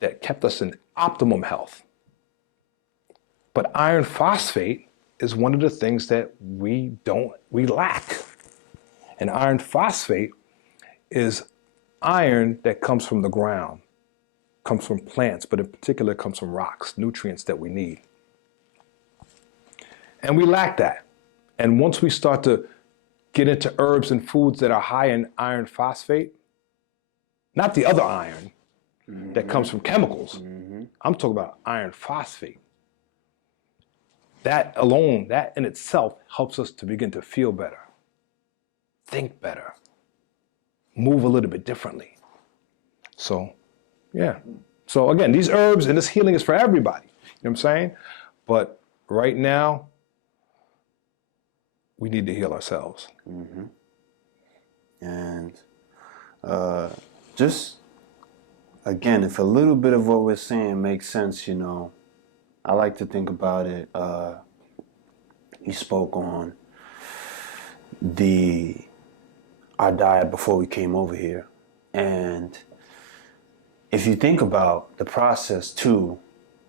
that kept us in optimum health. But iron phosphate is one of the things that we lack. And iron phosphate is iron that comes from the ground, comes from plants, but in particular comes from rocks, nutrients that we need. And we lack that. And once we start to get into herbs and foods that are high in iron phosphate, not the other iron that comes from chemicals, I'm talking about iron phosphate. That alone, that in itself helps us to begin to feel better, think better, move a little bit differently. So, yeah. So again, these herbs and this healing is for everybody. You know what I'm saying? But right now, we need to heal ourselves. And just, again, if a little bit of what we're saying makes sense, I like to think about it. You spoke on our diet before we came over here. And if you think about the process too,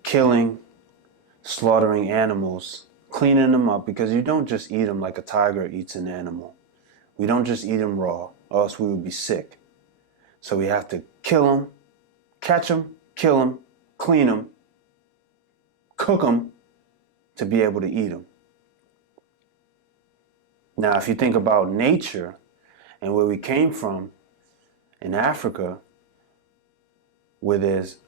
killing, slaughtering animals, cleaning them up, because you don't just eat them like a tiger eats an animal. We don't just eat them raw, or else we would be sick. So we have to kill them, catch them, kill them, clean them, cook them to be able to eat them. Now, if you think about nature and where we came from in Africa, where there's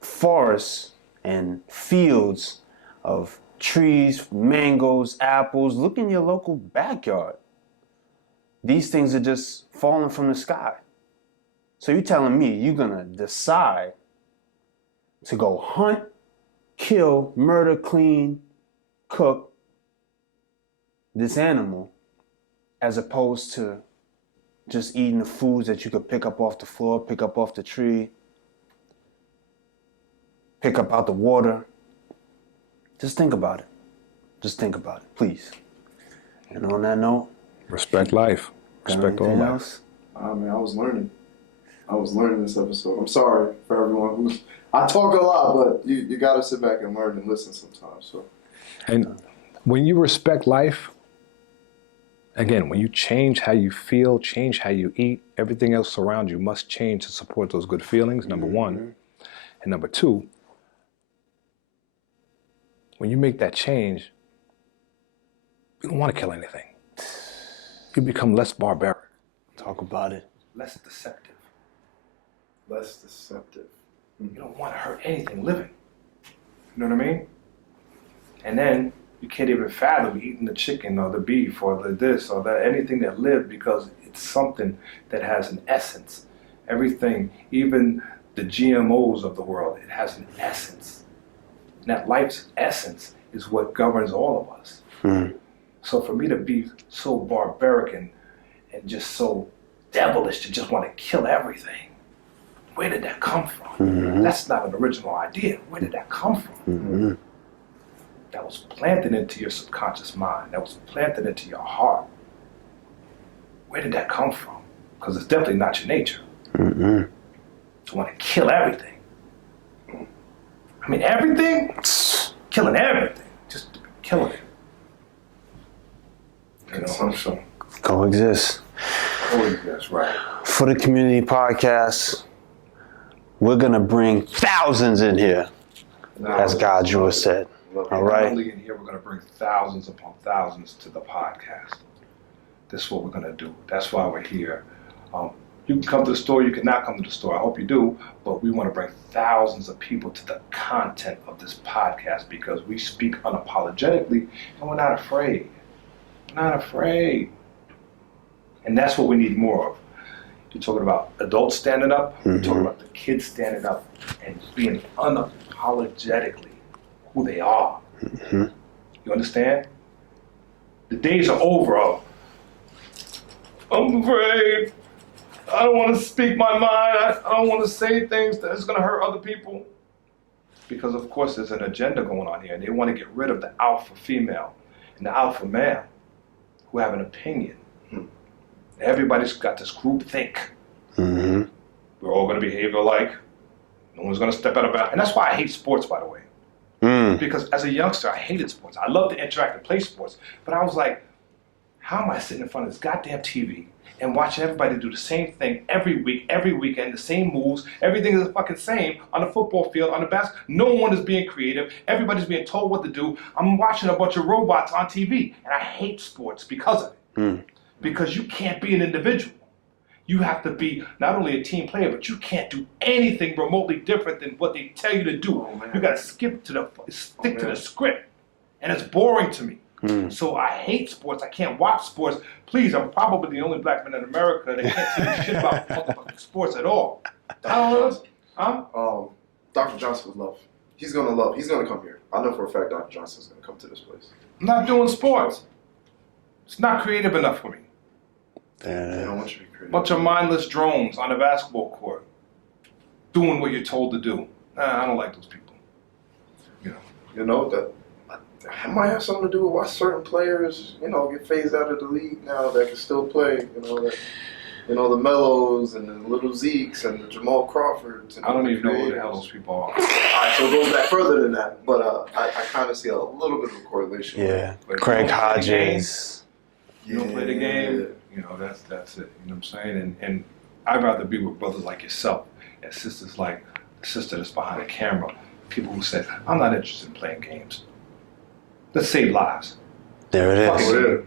forests and fields of trees, mangoes, apples, look in your local backyard. These things are just falling from the sky. So you're telling me you're gonna decide to go hunt, kill, murder, clean, cook this animal as opposed to just eating the foods that you could pick up off the floor, pick up off the tree, pick up out the water. Just think about it. Just think about it, please. And on that note, respect life. Respect all life. I was learning. This episode. I'm sorry for everyone I talk a lot, but you got to sit back and learn and listen sometimes. So. And when you respect life, Again, when you change how you feel, change how you eat, everything else around you must change to support those good feelings, number one. And number two, when you make that change, you don't want to kill anything. You become less barbaric. Talk about it. Less deceptive. Less deceptive. You don't want to hurt anything living. You know what I mean? And then you can't even fathom eating the chicken or the beef or the this or that, anything that lived, because it's something that has an essence. Everything, even the GMOs of the world, it has an essence. And that life's essence is what governs all of us. So for me to be so barbaric and just so devilish to just want to kill everything, where did that come from? That's not an original idea. Where did that come from? That was planted into your subconscious mind. That was planted into your heart. Where did that come from? Because it's definitely not your nature. To want to kill everything. I mean, everything? Killing everything. Just killing it. Consumption. Coexist. Coexist, right. For the community podcast, we're gonna bring thousands in here, as Goduar said. All right. Not only in here, we're going to bring thousands upon thousands to the podcast. This is what we're going to do. That's why we're here. You can come to the store, you cannot come to the store. I hope you do, but we want to bring thousands of people to the content of this podcast because we speak unapologetically and we're not afraid. We're not afraid. And that's what we need more of. You're talking about adults standing up, you're talking about the kids standing up and being unapologetically who they are. You understand? The days are over of, I'm afraid, I don't want to speak my mind, I don't want to say things that's going to hurt other people. Because of course there's an agenda going on here and they want to get rid of the alpha female and the alpha male who have an opinion. Everybody's got this group think. We're all going to behave alike. No one's going to step out of bounds. And that's why I hate sports, by the way. Because as a youngster, I hated sports. I loved to interact and play sports. But I was like, how am I sitting in front of this goddamn TV and watching everybody do the same thing every week, every weekend, the same moves, everything is the fucking same on the football field, on the basketball. No one is being creative. Everybody's being told what to do. I'm watching a bunch of robots on TV. And I hate sports because of it. Because you can't be an individual. You have to be not only a team player, but you can't do anything remotely different than what they tell you to do. You got to stick to the script, and it's boring to me. So I hate sports. I can't watch sports. Please, I'm probably the only black man in America that can't see shit about motherfucking sports at all. I don't know. Dr. Johnson would love. He's gonna come here. I know for a fact Dr. Johnson's gonna come to this place. I'm not doing sports. It's not creative enough for me. They don't want you to be creative. Bunch of mindless drones on a basketball court doing what you're told to do. I don't like those people. You know that might have something to do with why certain players, get phased out of the league now that can still play. The Melos and the Little Zekes and the Jamal Crawfords. And I don't even know who the hell those people are. All right, so it goes back further than that, but I kind of see a little bit of a correlation. Yeah, But Craig Hodges. You don't play the game. That's it. You know what I'm saying? And I'd rather be with brothers like yourself and sisters like the sister that's behind the camera. People who said, I'm not interested in playing games. Let's save lives. There it is. Fucking